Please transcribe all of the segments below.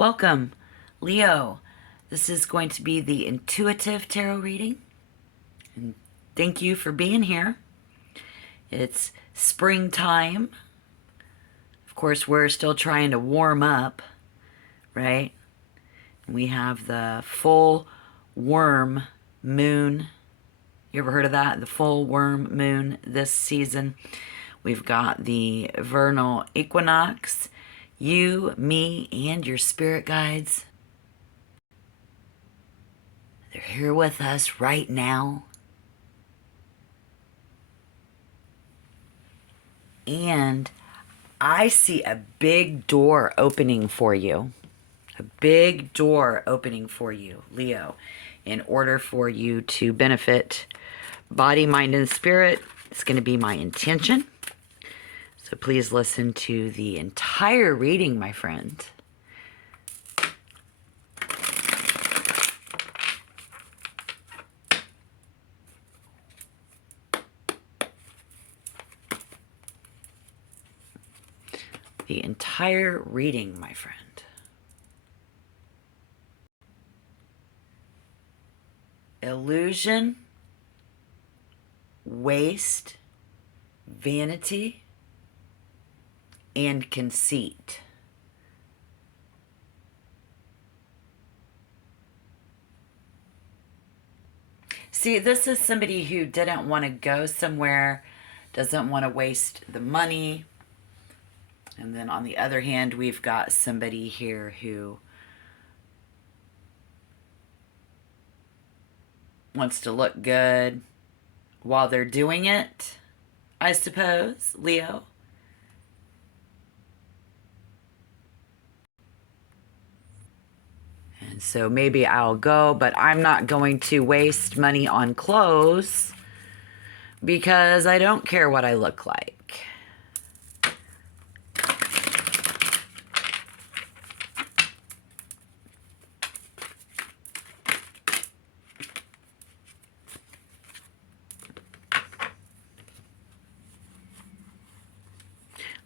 Welcome, Leo. This is going to be the intuitive tarot reading. And thank you for being here. It's springtime. Of course, we're still trying to warm up, right? We have the full worm moon. You ever heard of that? The full worm moon this season. We've got the vernal equinox. You, me, and your spirit guides. They're here with us right now. And I see a big door opening for you. A big door opening for you, Leo, in order for you to benefit body, mind, and spirit. It's going to be my intention. So please listen to the entire reading, my friend. The entire reading, my friend. Illusion, waste, vanity, and conceit. See, this is somebody who didn't want to go somewhere, doesn't want to waste the money. And then on the other hand, we've got somebody here who wants to look good while they're doing it, I suppose, Leo. And so maybe I'll go, but I'm not going to waste money on clothes because I don't care what I look like.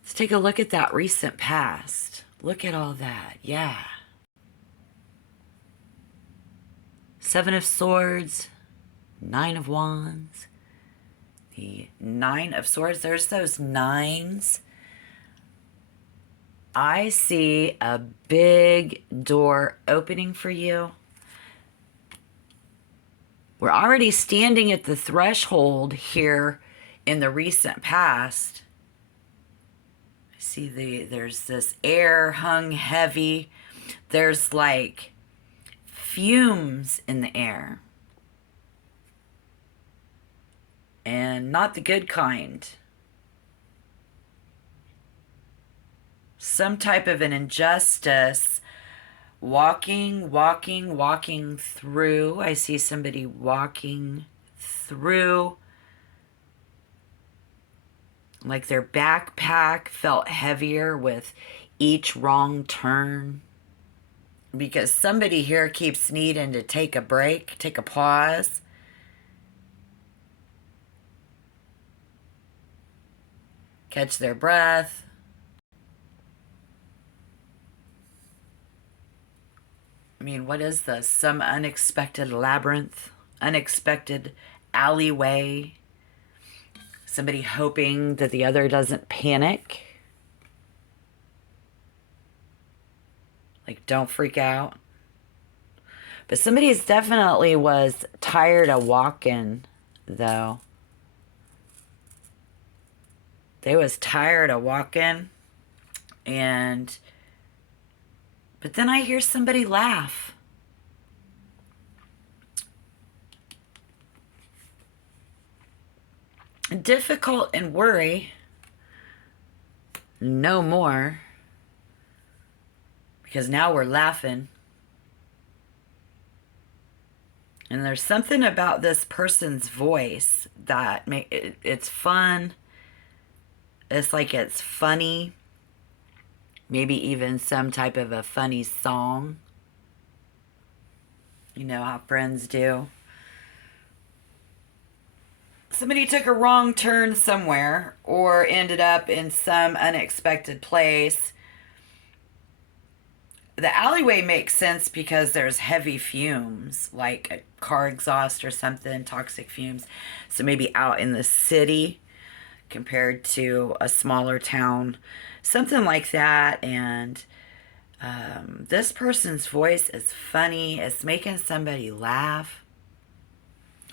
Let's take a look at that recent past. Look at all that. Yeah. Seven of Swords, Nine of Wands, the Nine of Swords. There's those nines. I see a big door opening for you. We're already standing at the threshold here in the recent past. I see there's this air hung heavy. There's like fumes in the air. And not the good kind. Some type of an injustice walking through. I see somebody walking through. Like their backpack felt heavier with each wrong turn. Because somebody here keeps needing to take a break, take a pause. Catch their breath. I mean, what is this? Some unexpected labyrinth, unexpected alleyway. Somebody hoping that the other doesn't panic. Like, don't freak out. But somebody's definitely was tired of walking, though. They was tired of walking. But then I hear somebody laugh. Difficult and worry. No more. Because now we're laughing. And there's something about this person's voice that it's fun. It's like it's funny. Maybe even some type of a funny song. You know how friends do. Somebody took a wrong turn somewhere or ended up in some unexpected place. The alleyway makes sense because there's heavy fumes, like a car exhaust or something, toxic fumes. So maybe out in the city compared to a smaller town, something like that. And this person's voice is funny, it's making somebody laugh.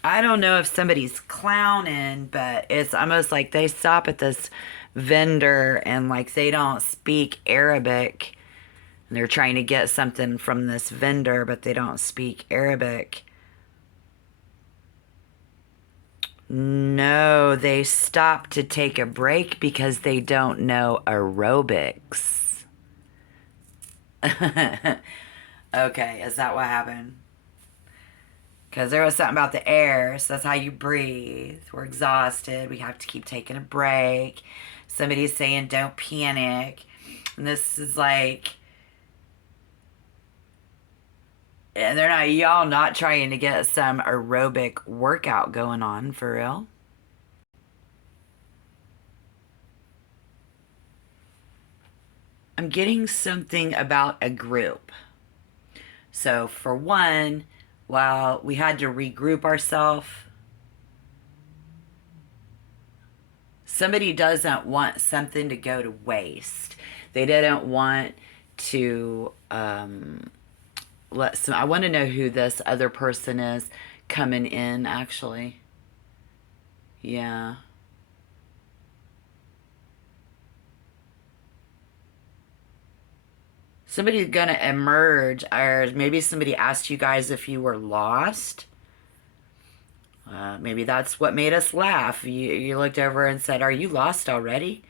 I don't know if somebody's clowning, but it's almost like they stop at this vendor and like they don't speak Arabic. And they're trying to get something from this vendor, but they don't speak Arabic. No, they stop to take a break because they don't know aerobics. Okay, is that what happened? Because there was something about the air, so that's how you breathe. We're exhausted. We have to keep taking a break. Somebody's saying, don't panic. And this is like, and they're not, y'all not trying to get some aerobic workout going on for real. I'm getting something about a group. So, for one, while we had to regroup ourselves, somebody doesn't want something to go to waste. They didn't want to let some. I want to know who this other person is coming in, actually. Yeah. Somebody's gonna emerge, or maybe somebody asked you guys if you were lost. Maybe that's what made us laugh. You looked over and said, "Are you lost already?"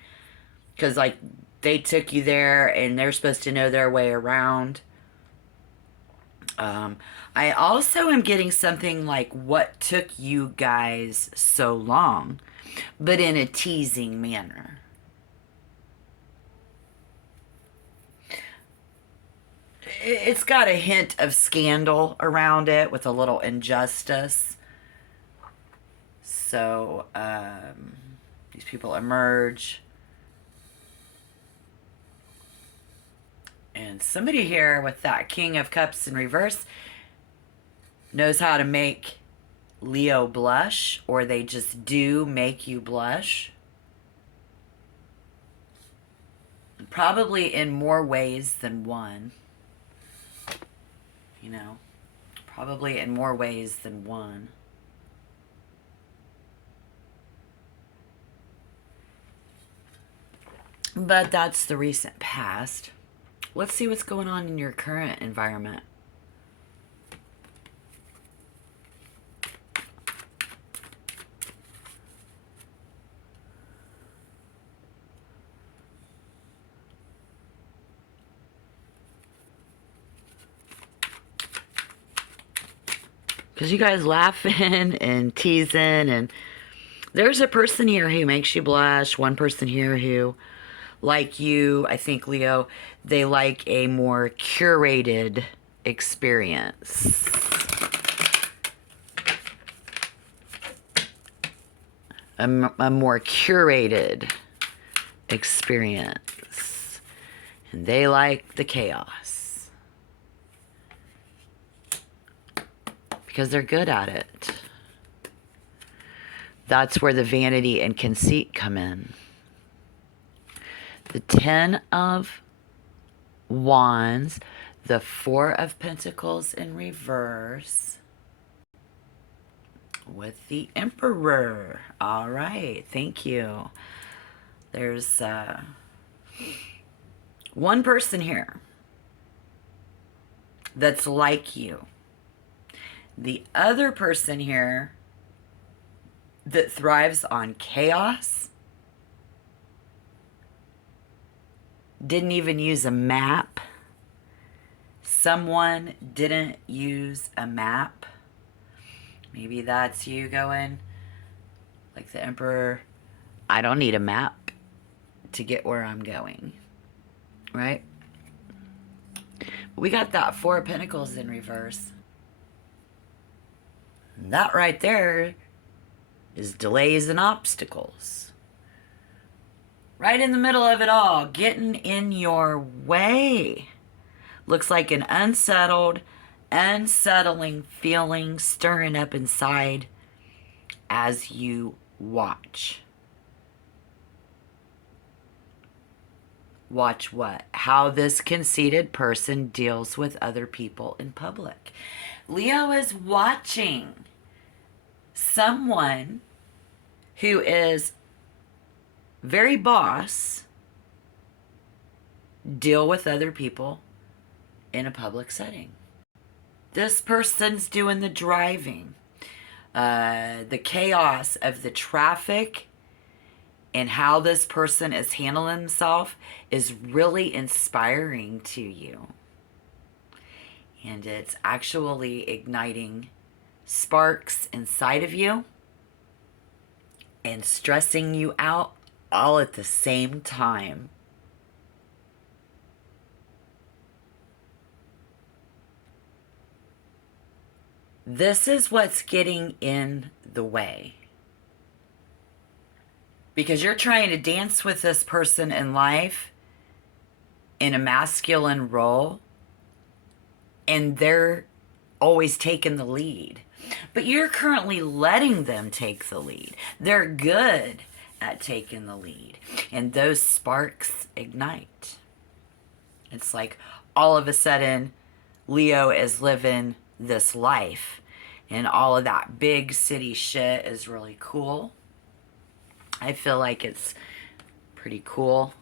Because like they took you there, and they're supposed to know their way around. I also am getting something like, "What took you guys so long?" but in a teasing manner. It's got a hint of scandal around it with a little injustice. So these people emerge. And somebody here with that King of Cups in reverse knows how to make Leo blush, or they just do make you blush. Probably in more ways than one. You know, probably in more ways than one. But that's the recent past. Let's see what's going on in your current environment. Because you guys laughing and teasing, and there's a person here who makes you blush, one person here who, like you, I think, Leo, they like a more curated experience. A more curated experience. And they like the chaos. Because they're good at it. That's where the vanity and conceit come in. The 10 of Wands, the 4 of Pentacles in reverse, with the Emperor. All right, thank you. There's one person here that's like you. The other person here that thrives on chaos didn't even use a map. Someone didn't use a map. Maybe that's you going like the Emperor. I don't need a map to get where I'm going. Right? We got that 4 of Pentacles in reverse. And that right there is delays and obstacles. Right in the middle of it all, getting in your way. Looks like an unsettling feeling stirring up inside as you watch. Watch what? How this conceited person deals with other people in public. Leo is watching someone who is very boss deal with other people in a public setting. This person's doing the driving. The chaos of the traffic and how this person is handling himself is really inspiring to you. And it's actually igniting sparks inside of you and stressing you out all at the same time. This is what's getting in the way. Because you're trying to dance with this person in life in a masculine role, and they're always taking the lead. But you're currently letting them take the lead. They're good at taking the lead. And those sparks ignite. It's like all of a sudden, Leo is living this life. And all of that big city shit is really cool. I feel like it's pretty cool.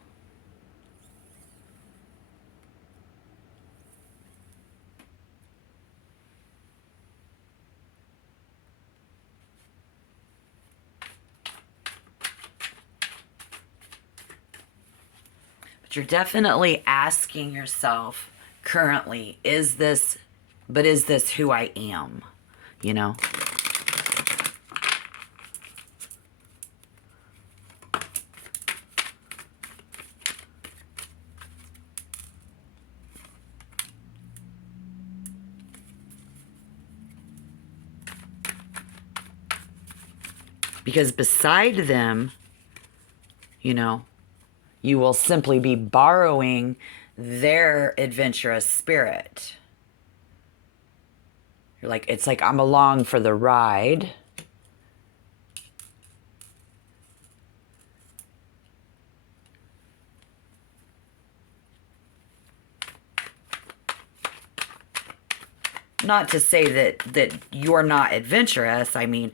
But you're definitely asking yourself currently, is this who I am? You know? Because beside them, you know, you will simply be borrowing their adventurous spirit. You're like, it's like I'm along for the ride. Not to say that you're not adventurous. I mean,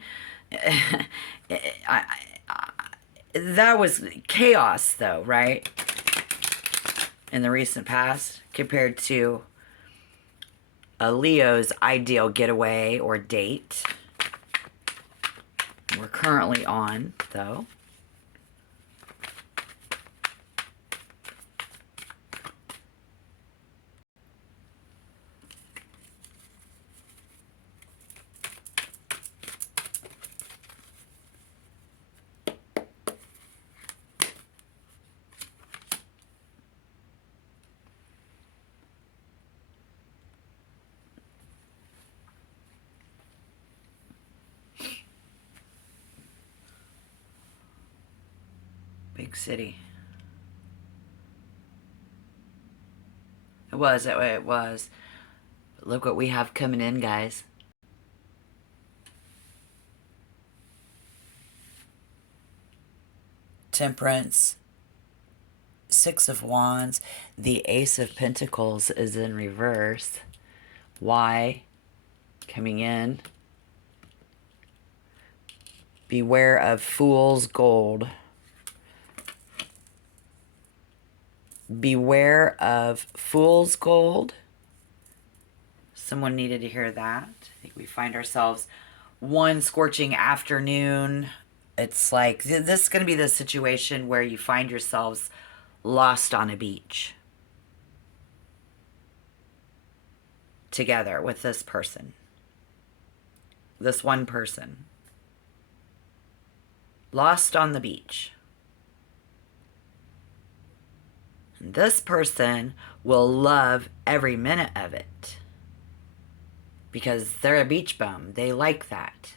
that was chaos, though, right? In the recent past, compared to a Leo's ideal getaway or date. We're currently on, though. Big city. It was. But look what we have coming in, guys. Temperance. Six of Wands. The Ace of Pentacles is in reverse. Why? Coming in. Beware of fool's gold. Beware of fool's gold. Someone needed to hear that. I think we find ourselves one scorching afternoon. It's like this is going to be the situation where you find yourselves lost on a beach together with this person. This one person. Lost on the beach. And this person will love every minute of it. Because they're a beach bum. They like that.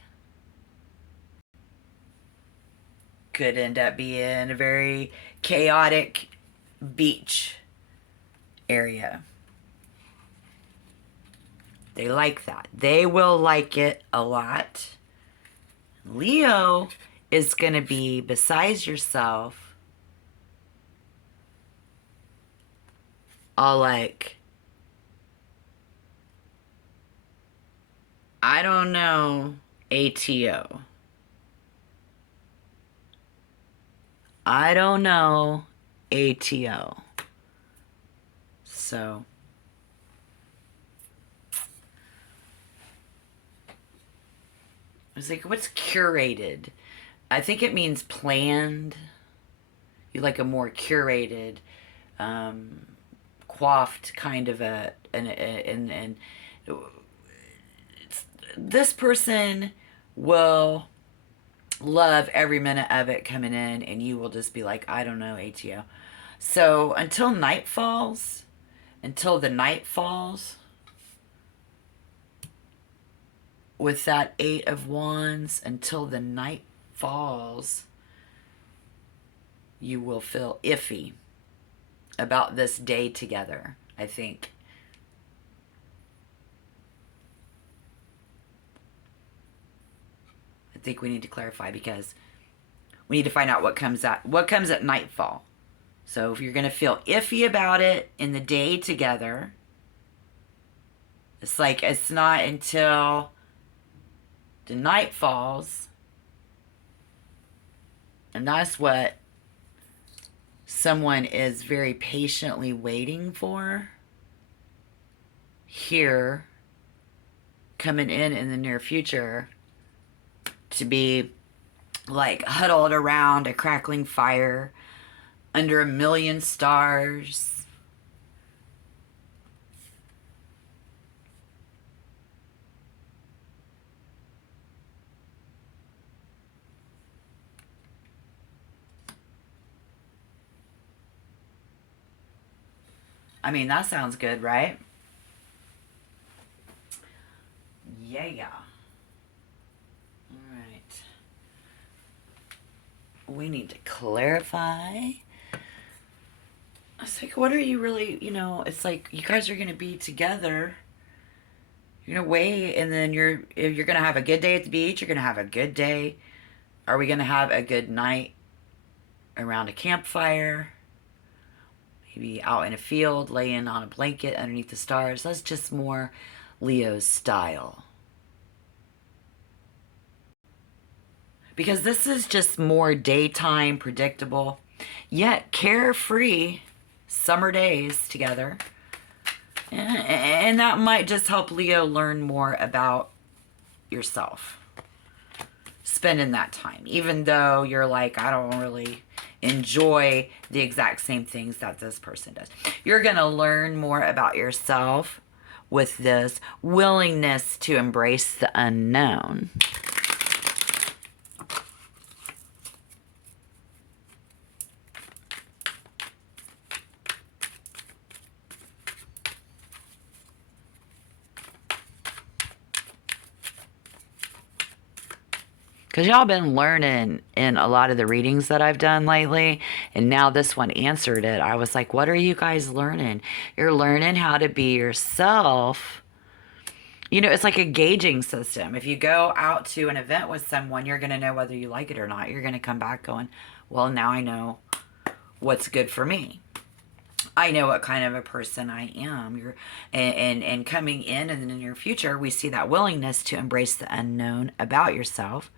Could end up being a very chaotic beach area. They like that. They will like it a lot. Leo is going to be besides yourself, all like, I don't know, ATO. I don't know, ATO. So, I was like, what's curated? I think it means planned. You like a more curated, coiffed kind of and this person will love every minute of it coming in, and you will just be like, I don't know, ATO. So until night falls, until the night falls, with that Eight of Wands, until the night falls, you will feel iffy about this day together, I think. I think we need to clarify, because we need to find out what comes at nightfall. So if you're going to feel iffy about it in the day together, it's like it's not until the night falls, and that's what someone is very patiently waiting for here, coming in the near future, to be like huddled around a crackling fire under a million stars. I mean, that sounds good, right? Yeah. All right. We need to clarify. It's like, what are you really, it's like you guys are going to be together. You're going to wait, and then you're going to have a good day at the beach. You're going to have a good day. Are we going to have a good night around a campfire? Maybe out in a field, laying on a blanket underneath the stars. That's just more Leo's style. Because this is just more daytime, predictable, yet carefree summer days together. And that might just help Leo learn more about yourself. Spending that time. Even though you're like, I don't really enjoy the exact same things that this person does. You're going to learn more about yourself with this willingness to embrace the unknown. Because y'all been learning in a lot of the readings that I've done lately. And now this one answered it. I was like, what are you guys learning? You're learning how to be yourself. It's like a gauging system. If you go out to an event with someone, you're going to know whether you like it or not. You're going to come back going, well, now I know what's good for me. I know what kind of a person I am. And coming in the near future, we see that willingness to embrace the unknown about yourself.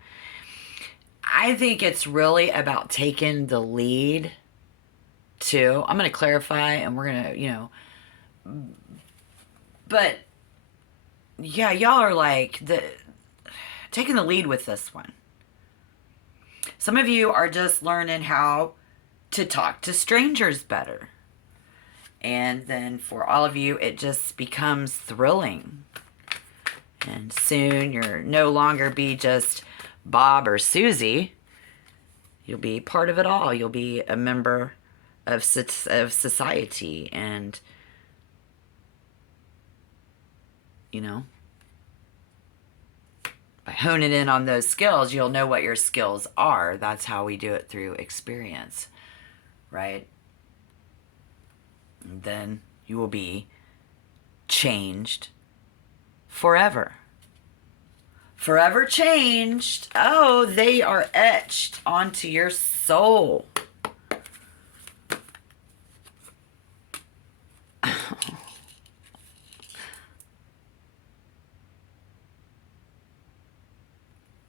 I think it's really about taking the lead too. I'm going to clarify, and we're going to, but yeah, y'all are like taking the lead with this one. Some of you are just learning how to talk to strangers better. And then for all of you, it just becomes thrilling. And soon you're no longer be just Bob or Susie. You'll be part of it all. You'll be a member of society. And, by honing in on those skills, you'll know what your skills are. That's how we do it, through experience, right? And then you will be changed forever. Forever changed. Oh, they are etched onto your soul.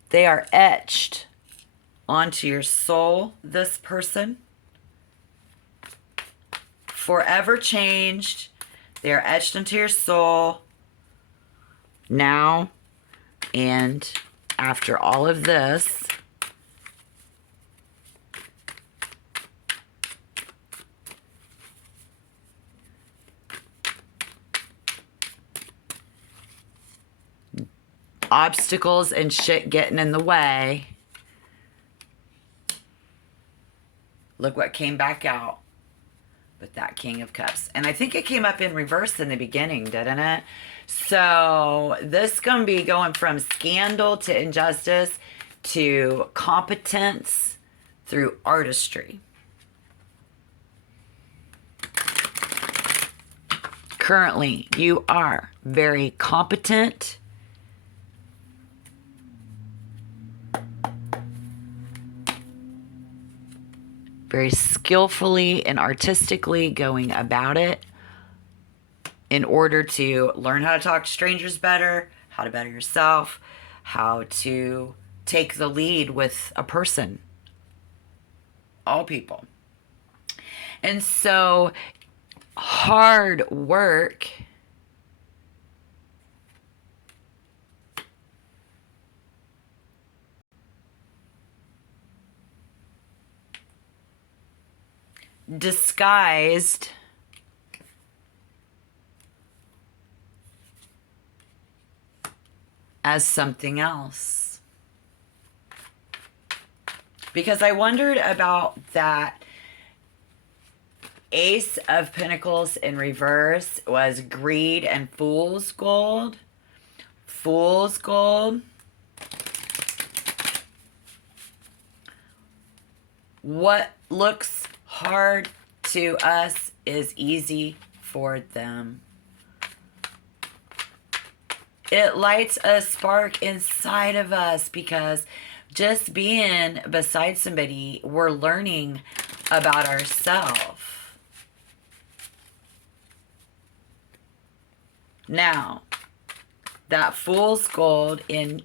They are etched onto your soul, this person. Forever changed. They are etched into your soul now and after all of this. Obstacles and shit getting in the way. Look what came back out with that King of Cups. And I think it came up in reverse in the beginning, didn't it? So this going to be going from scandal to injustice to competence through artistry. Currently, you are very competent. Very skillfully and artistically going about it in order to learn how to talk to strangers better, how to better yourself, how to take the lead with a person, all people. And so hard work disguised as something else. Because I wondered about that Ace of Pentacles in reverse was greed and fool's gold. Fool's gold. What looks hard to us is easy for them. It lights a spark inside of us because just being beside somebody, we're learning about ourselves. Now, that fool's gold in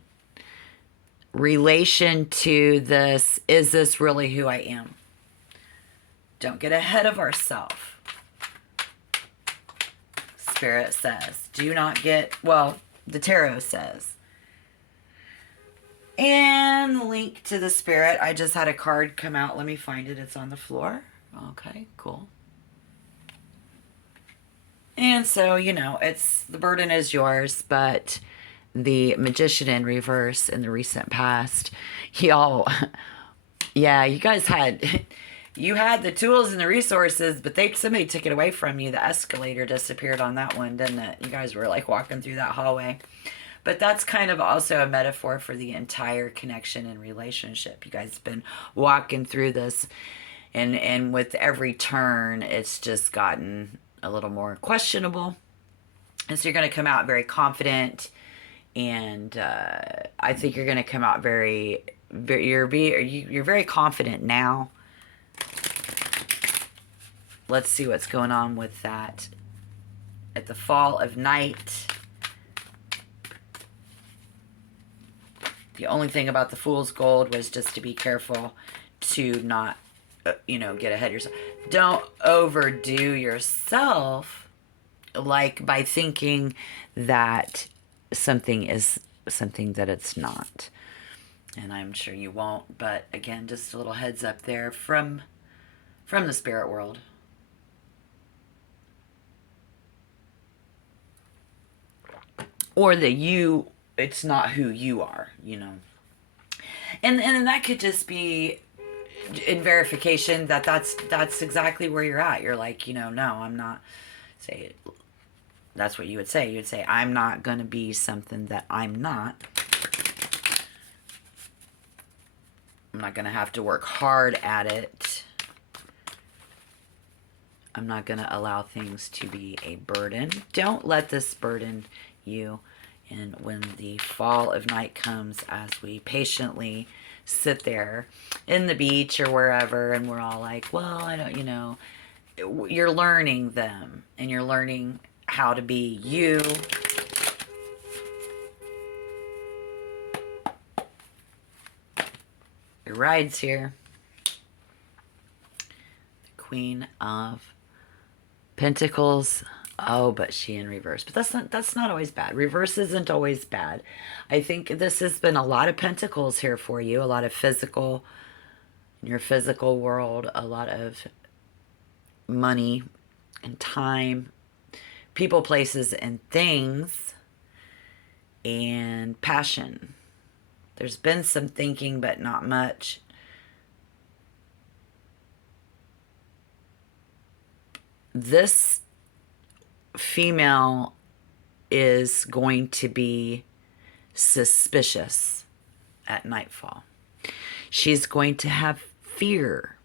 relation to this, is this really who I am? Don't get ahead of ourselves. Spirit says, do not get, well, the tarot says. And the link to the Spirit, I just had a card come out. Let me find it. It's on the floor. Okay, cool. And so, you know, it's, the burden is yours, but the Magician in reverse in the recent past, y'all, yeah, you guys had, you had the tools and the resources, but somebody took it away from you. The escalator disappeared on that one, didn't it? You guys were like walking through that hallway. But that's kind of also a metaphor for the entire connection and relationship. You guys have been walking through this, and with every turn, it's just gotten a little more questionable. And so you're going to come out very confident, and I think you're going to come out you're very confident now. Let's see what's going on with that. At the fall of night, the only thing about the fool's gold was just to be careful to not, get ahead of yourself. Don't overdo yourself, like by thinking that something is something that it's not. And I'm sure you won't, but again, just a little heads up there from the spirit world. Or that it's not who you are, And that could just be in verification that that's exactly where you're at. You're like, no, I'm not. Say it. That's what you would say. You would say, I'm not going to be something that I'm not. I'm not going to have to work hard at it. I'm not going to allow things to be a burden. Don't let this burden you. And when the fall of night comes, as we patiently sit there in the beach or wherever, and we're all like, well, I don't, you're learning them and you're learning how to be you. Your ride's here. The Queen of Pentacles. Oh, but she in reverse. But that's not always bad. Reverse isn't always bad. I think this has been a lot of pentacles here for you, a lot of physical, in your physical world, a lot of money and time, people, places, and things, and passion. There's been some thinking, but not much. This female is going to be suspicious at nightfall. She's going to have fear.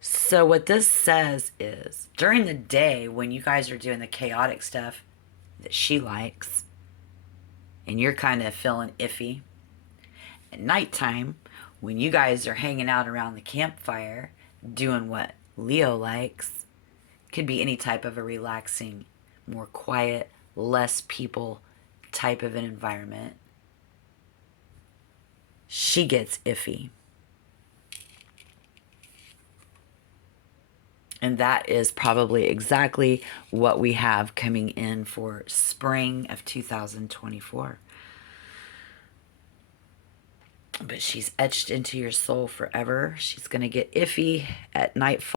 So what this says is, during the day when you guys are doing the chaotic stuff that she likes, and you're kind of feeling iffy, at nighttime when you guys are hanging out around the campfire doing what Leo likes, could be any type of a relaxing, more quiet, less people type of an environment, she gets iffy. And that is probably exactly what we have coming in for spring of 2024. But she's etched into your soul forever. She's going to get iffy at nightfall.